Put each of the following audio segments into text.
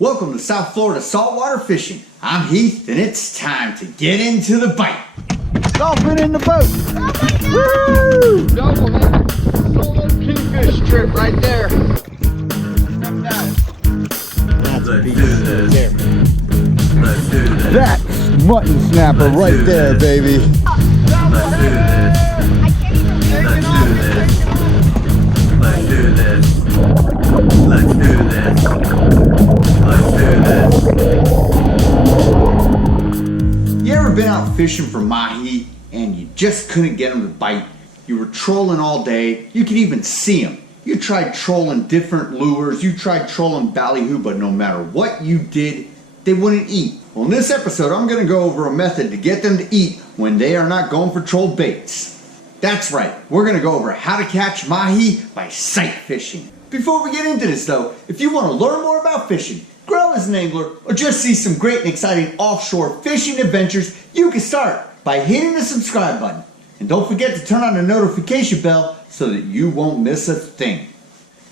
Welcome to South Florida saltwater fishing. I'm Heath, and it's time to get into the bite. Dolphin in the boat. Woo! Double solo kingfish trip right there. Let's do this. Let's do this. That's mutton snapper right there, baby. Let's do this. Let's do this. Let's do this. Let's do this. Let's do this. You ever been out fishing for mahi and you just couldn't get them to bite? You were trolling all day. You could even see them. You tried trolling different lures. You tried trolling ballyhoo, but no matter what you did, they wouldn't eat. Well, in this episode, I'm going to go over a method to get them to eat when they are not going for troll baits. That's right, we're going to go over how to catch mahi by sight fishing. Before we get into this though, if you want to learn more about fishing, grow as an angler, or just see some great and exciting offshore fishing adventures, you can start by hitting the subscribe button. And don't forget to turn on the notification bell so that you won't miss a thing.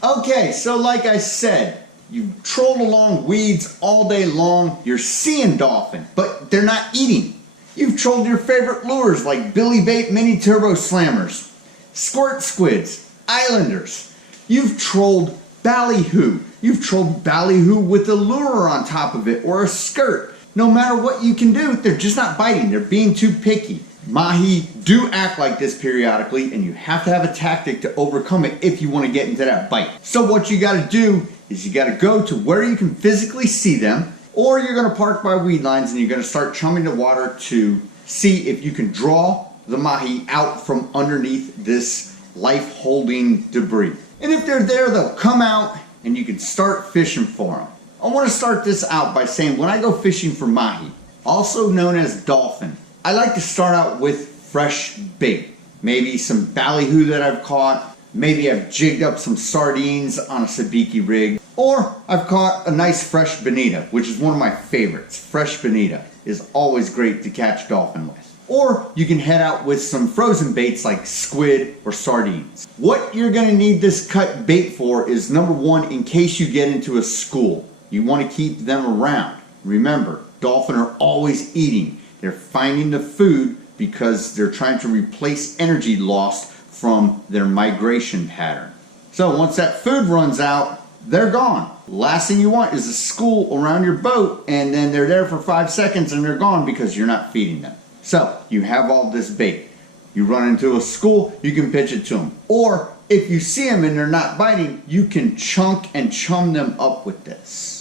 Okay, so like I said, you troll along weeds all day long, you're seeing dolphin, but they're not eating. You've trolled your favorite lures like Billy Bait Mini Turbo Slammers, Squirt Squids, Islanders. You've trolled ballyhoo. You've trolled ballyhoo with a lure on top of it or a skirt. No matter what you can do, they're just not biting. They're being too picky. Mahi do act like this periodically, and you have to have a tactic to overcome it if you want to get into that bite. So what you got to do is you got to go to where you can physically see them, or you're going to park by weed lines and you're going to start chumming the water to see if you can draw the mahi out from underneath this life-holding debris. And if they're there, they'll come out and you can start fishing for them. I want to start this out by saying when I go fishing for mahi, also known as dolphin, I like to start out with fresh bait. Maybe some ballyhoo that I've caught. Maybe I've jigged up some sardines on a sabiki rig. Or I've caught a nice fresh bonita, which is one of my favorites. Fresh bonita is always great to catch dolphin with. Or you can head out with some frozen baits like squid or sardines. What you're going to need this cut bait for is number one, in case you get into a school. You want to keep them around. Remember, dolphin are always eating. They're finding the food because they're trying to replace energy lost from their migration pattern. So once that food runs out, they're gone. Last thing you want is a school around your boat and then they're there for 5 seconds and they're gone because you're not feeding them. So you have all this bait. You run into a school, you can pitch it to them. Or if you see them and they're not biting, you can chunk and chum them up with this.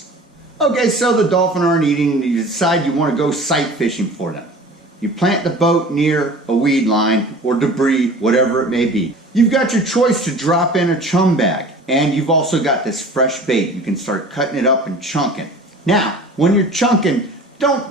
Okay, so the dolphin aren't eating and you decide you want to go sight fishing for them. You plant the boat near a weed line or debris, whatever it may be. You've got your choice to drop in a chum bag, and you've also got this fresh bait. You can start cutting it up and chunking. Now, when you're chunking, don't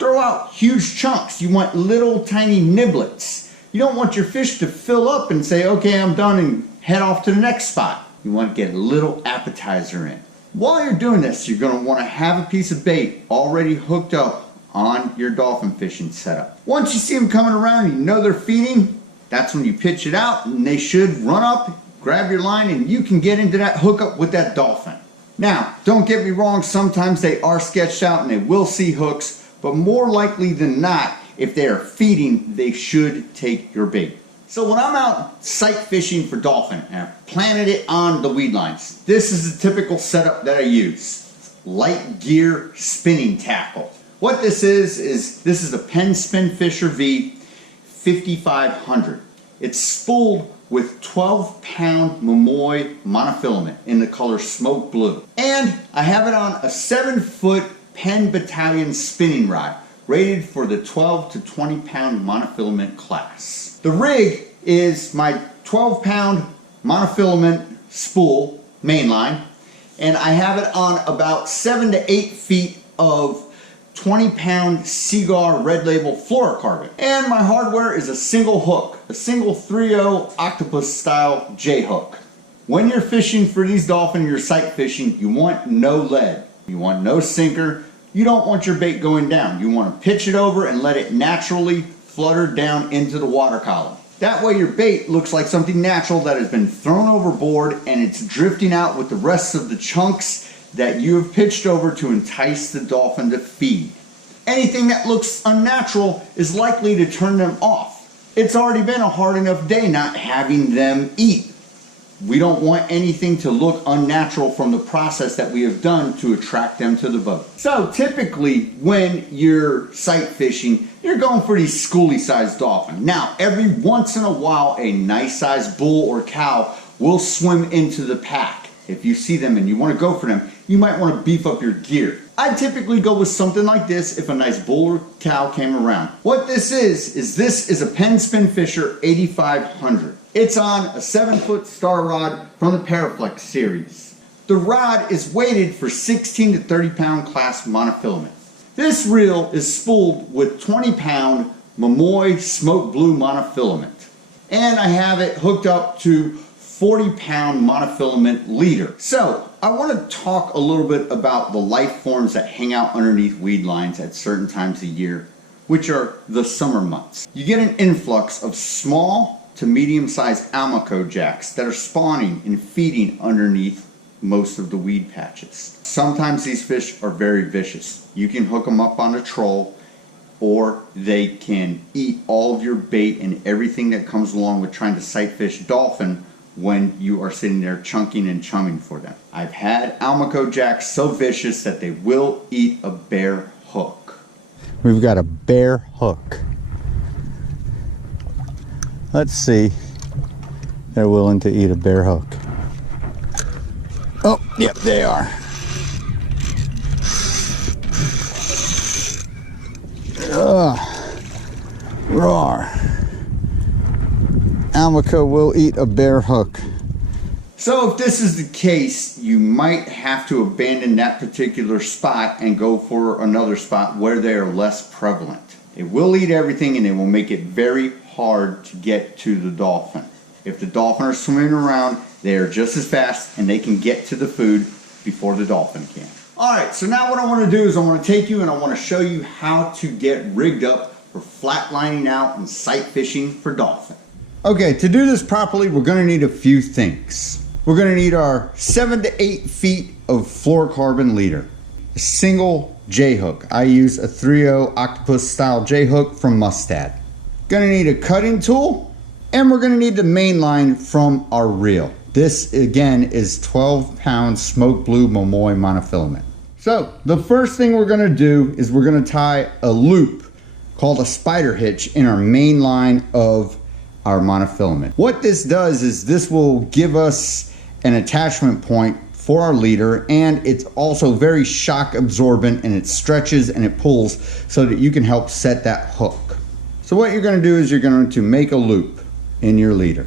throw out huge chunks. You want little tiny niblets. You don't want your fish to fill up and say, okay, I'm done, and head off to the next spot. You want to get a little appetizer in. While you're doing this, you're going to want to have a piece of bait already hooked up on your dolphin fishing setup. Once you see them coming around and you know they're feeding, that's when you pitch it out and they should run up, grab your line, and you can get into that hookup with that dolphin. Now, don't get me wrong, sometimes they are sketched out and they will see hooks, but more likely than not, if they are feeding, they should take your bait. So when I'm out sight fishing for dolphin and I've planted it on the weed lines, this is the typical setup that I use. Light gear spinning tackle. What this is this is a Penn Spinfisher V 5500. It's spooled with 12-pound Momoi monofilament in the color smoke blue. And I have it on a 7-foot Penn Battalion spinning rod, rated for the 12 to 20-pound monofilament class. The rig is my 12-pound monofilament spool mainline, and I have it on about 7 to 8 feet of 20-pound Seagar Red Label fluorocarbon. And my hardware is a single hook, a single 3/0 octopus style J hook. When you're fishing for these dolphin, you're sight fishing, you want no lead. You want no sinker. You don't want your bait going down. You want to pitch it over and let it naturally flutter down into the water column. That way your bait looks like something natural that has been thrown overboard and it's drifting out with the rest of the chunks that you have pitched over to entice the dolphin to feed. Anything that looks unnatural is likely to turn them off. It's already been a hard enough day not having them eat. We don't want anything to look unnatural from the process that we have done to attract them to the boat. So typically when you're sight fishing, you're going for these schoolie sized dolphin. Now, every once in a while, a nice sized bull or cow will swim into the pack. If you see them and you want to go for them, you might want to beef up your gear. I typically go with something like this if a nice bull or cow came around. What this is a Penn Spinfisher 8500. It's on a 7-foot star rod from the Paraflex series. The rod is weighted for 16 to 30 pound class monofilament. This reel is spooled with 20 pound Momoi smoke blue monofilament. And I have it hooked up to 40 pound monofilament leader. So I want to talk a little bit about the life forms that hang out underneath weed lines at certain times of year, which are the summer months. You get an influx of small to medium-sized almaco jacks that are spawning and feeding underneath most of the weed patches. Sometimes these fish are very vicious. You can hook them up on a troll, or they can eat all of your bait and everything that comes along with trying to sight fish dolphin when you are sitting there chunking and chumming for them. I've had almaco jacks so vicious that they will eat a bare hook. We've got a bare hook. Let's see. They're willing to eat a bare hook. Oh, yep, they are. Roar. Almaco will eat a bare hook. So if this is the case, you might have to abandon that particular spot and go for another spot where they are less prevalent. It will eat everything and it will make it very hard to get to the dolphin. If the dolphin are swimming around, they are just as fast and they can get to the food before the dolphin can. Alright, so now what I want to do is I want to take you and I want to show you how to get rigged up for flatlining out and sight fishing for dolphin. Okay, to do this properly, we're going to need a few things. We're going to need our 7 to 8 feet of fluorocarbon leader, a single J-hook. I use a 3/0 octopus style J-hook from Mustad. Gonna need a cutting tool, and we're gonna need the main line from our reel. This again is 12 pound smoke blue Momoi monofilament. So the first thing we're gonna do is we're gonna tie a loop called a spider hitch in our main line of our monofilament. What this does is this will give us an attachment point for our leader, and it's also very shock absorbent, and it stretches and it pulls so that you can help set that hook. So what you're going to do is you're going to make a loop in your leader.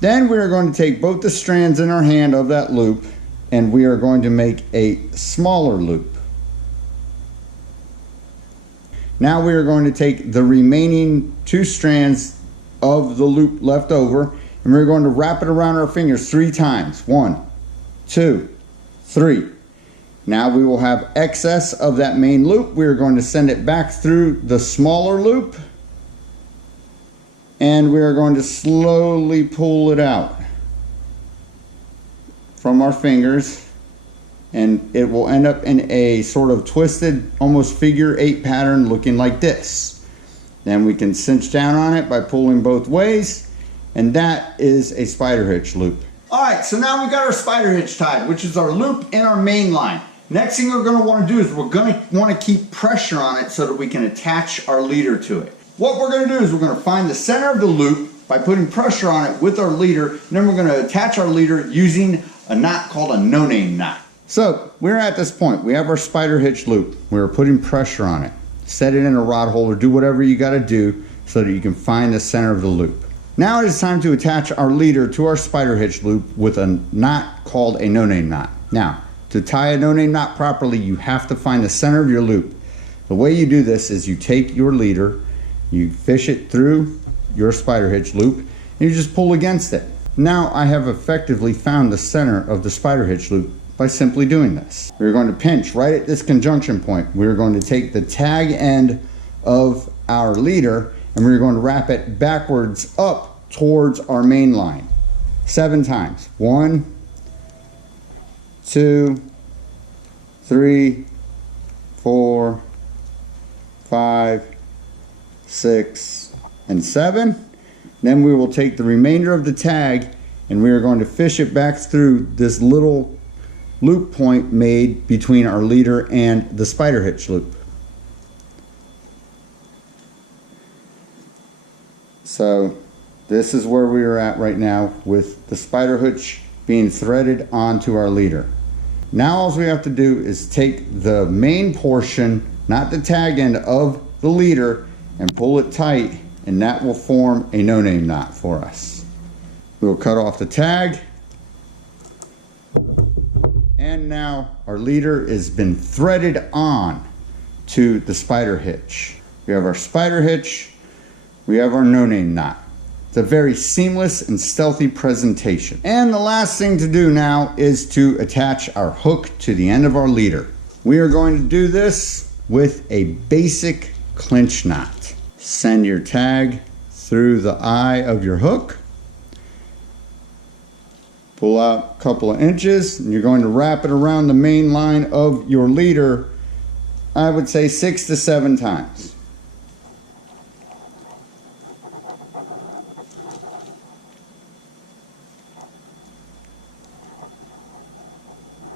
Then we are going to take both the strands in our hand of that loop and we are going to make a smaller loop. Now we are going to take the remaining 2 strands of the loop left over and we're going to wrap it around our fingers 3 times. 1, 2, 3. Now we will have excess of that main loop. We are going to send it back through the smaller loop and we are going to slowly pull it out from our fingers, and it will end up in a sort of twisted, almost figure 8 pattern looking like this. Then we can cinch down on it by pulling both ways, and that is a spider hitch loop. Alright, so now we got our spider hitch tied, which is our loop and our main line. Next thing we're going to want to do is we're going to want to keep pressure on it so that we can attach our leader to it. What we're going to do is we're going to find the center of the loop by putting pressure on it with our leader, and then we're going to attach our leader using a knot called a no-name knot. So we're at this point. We have our spider hitch loop. We're putting pressure on it. Set it in a rod holder. Do whatever you got to do so that you can find the center of the loop. Now it is time to attach our leader to our spider hitch loop with a knot called a no-name knot. Now, to tie a no-name knot properly, you have to find the center of your loop. The way you do this is you take your leader, you fish it through your spider hitch loop, and you just pull against it. Now I have effectively found the center of the spider hitch loop by simply doing this. We're going to pinch right at this conjunction point. We're going to take the tag end of our leader and we're going to wrap it backwards up towards our main line 7 times. 1, 2, 3, 4, 5, 6, and 7. Then we will take the remainder of the tag and we are going to fish it back through this little loop point made between our leader and the spider hitch loop. So this is where we are at right now with the spider hitch being threaded onto our leader. Now all we have to do is take the main portion, not the tag end of the leader, and pull it tight, and that will form a no-name knot for us. We'll cut off the tag, and now our leader has been threaded on to the spider hitch. We have our spider hitch, we have our no-name knot. It's a very seamless and stealthy presentation. And the last thing to do now is to attach our hook to the end of our leader. We are going to do this with a basic clinch knot. Send your tag through the eye of your hook. Pull out a couple of inches, and you're going to wrap it around the main line of your leader, I would say 6 to 7 times.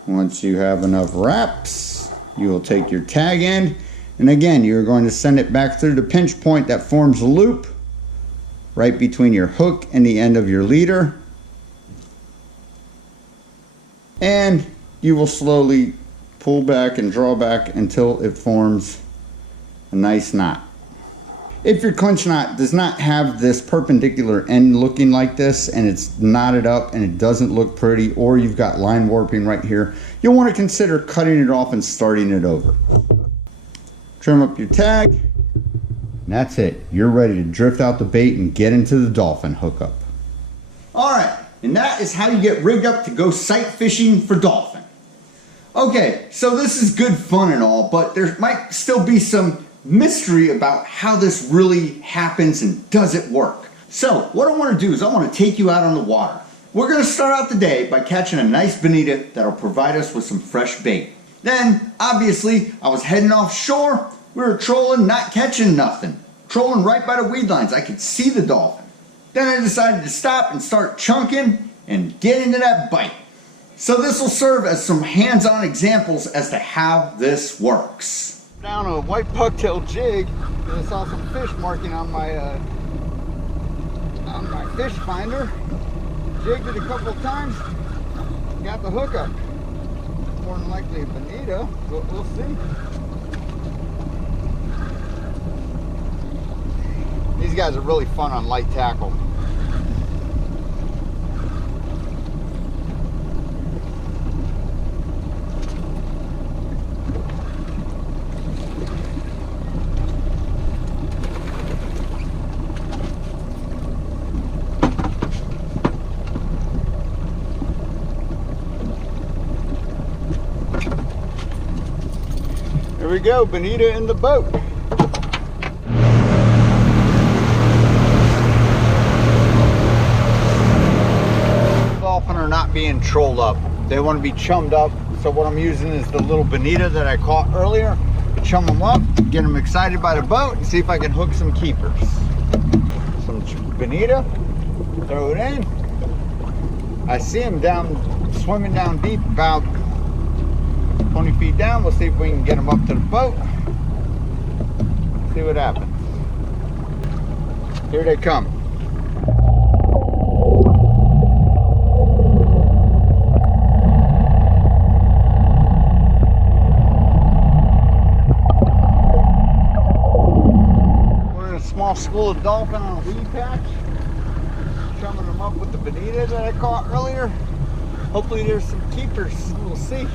Once you have enough wraps, you will take your tag end, and again, you're going to send it back through the pinch point that forms a loop right between your hook and the end of your leader. And you will slowly pull back and draw back until it forms a nice knot. If your clinch knot does not have this perpendicular end looking like this, and it's knotted up and it doesn't look pretty, or you've got line warping right here, you'll want to consider cutting it off and starting it over. Trim up your tag, and that's it. You're ready to drift out the bait and get into the dolphin hookup. Alright, and that is how you get rigged up to go sight fishing for dolphin. Okay, so this is good fun and all, but there might still be some mystery about how this really happens and does it work. So what I want to do is I want to take you out on the water. We're going to start out the day by catching a nice bonita that'll provide us with some fresh bait. Then obviously I was heading offshore. We were trolling, not catching nothing. Trolling right by the weed lines. I could see the dolphin. Then I decided to stop and start chunking and get into that bite. So this will serve as some hands-on examples as to how this works. Down a white bucktail jig, and I saw some fish marking on my fish finder. Jigged it a couple of times, got the hook up. More than likely a bonita, but we'll see. These guys are really fun on light tackle. Here we go, bonita in the boat. Dolphin are not being trolled up. They want to be chummed up. So what I'm using is the little bonita that I caught earlier. Chum them up, get them excited by the boat, and see if I can hook some keepers. Some bonita, throw it in. I see them swimming down deep, about 20 feet down. We'll see if we can get them up to the boat. See what happens. Here they come. We're in a small school of dolphin on a weed patch. Chumming them up with the bonita that I caught earlier. Hopefully there's some keepers. We'll see.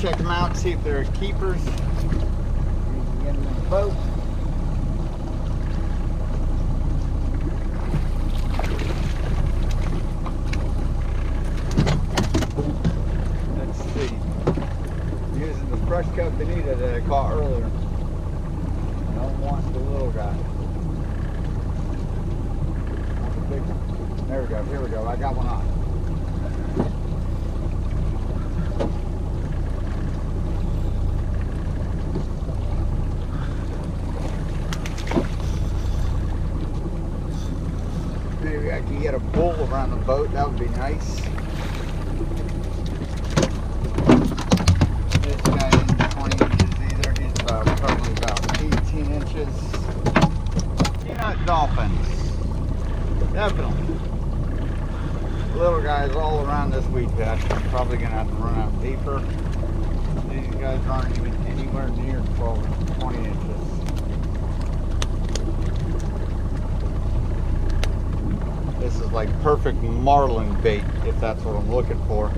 Check them out, see if there are keepers. You can get them in the boat. Let's see. I'm using the fresh cut bonita that I caught earlier. Well, here we go. I got one on. Maybe I can get a bull around the boat. That would be nice. This guy isn't 20 inches either. He's probably about 18 inches. Peanut dolphins. Definitely. Little guys all around this weed patch. I'm probably going to have to run out deeper. These guys aren't even anywhere near 12 or 20 inches. This is like perfect marlin bait, if that's what I'm looking for.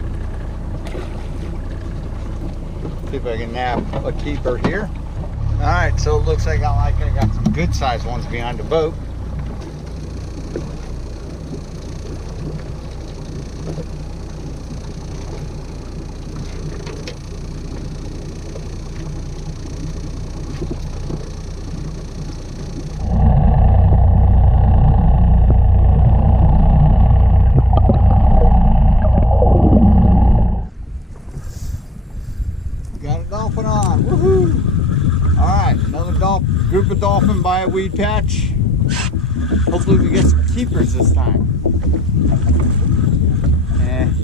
See if I can nab a keeper here. All right, so it looks like I got some good sized ones behind the boat. Dolphin on, woohoo! All right, another group of dolphin by a weed patch. Hopefully we get some keepers this time.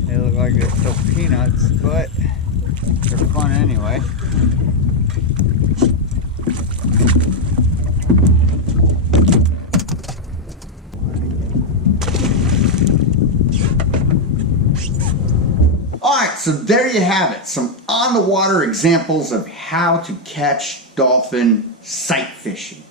They look like they're still peanuts, but they're fun anyway. Alright, so there you have it. Some on the water examples of how to catch dolphin sight fishing.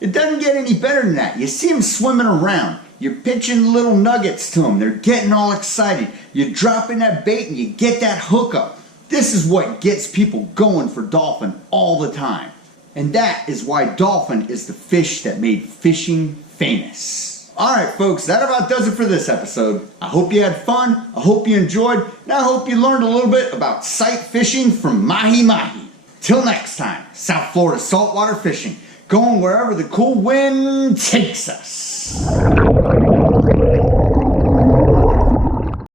It doesn't get any better than that. You see them swimming around. You're pitching little nuggets to them. They're getting all excited. You're dropping that bait and you get that hook up. This is what gets people going for dolphin all the time. And that is why dolphin is the fish that made fishing famous. Alright folks, that about does it for this episode. I hope you had fun, I hope you enjoyed, and I hope you learned a little bit about sight fishing from Mahi Mahi. Till next time, South Florida saltwater fishing, going wherever the cool wind takes us.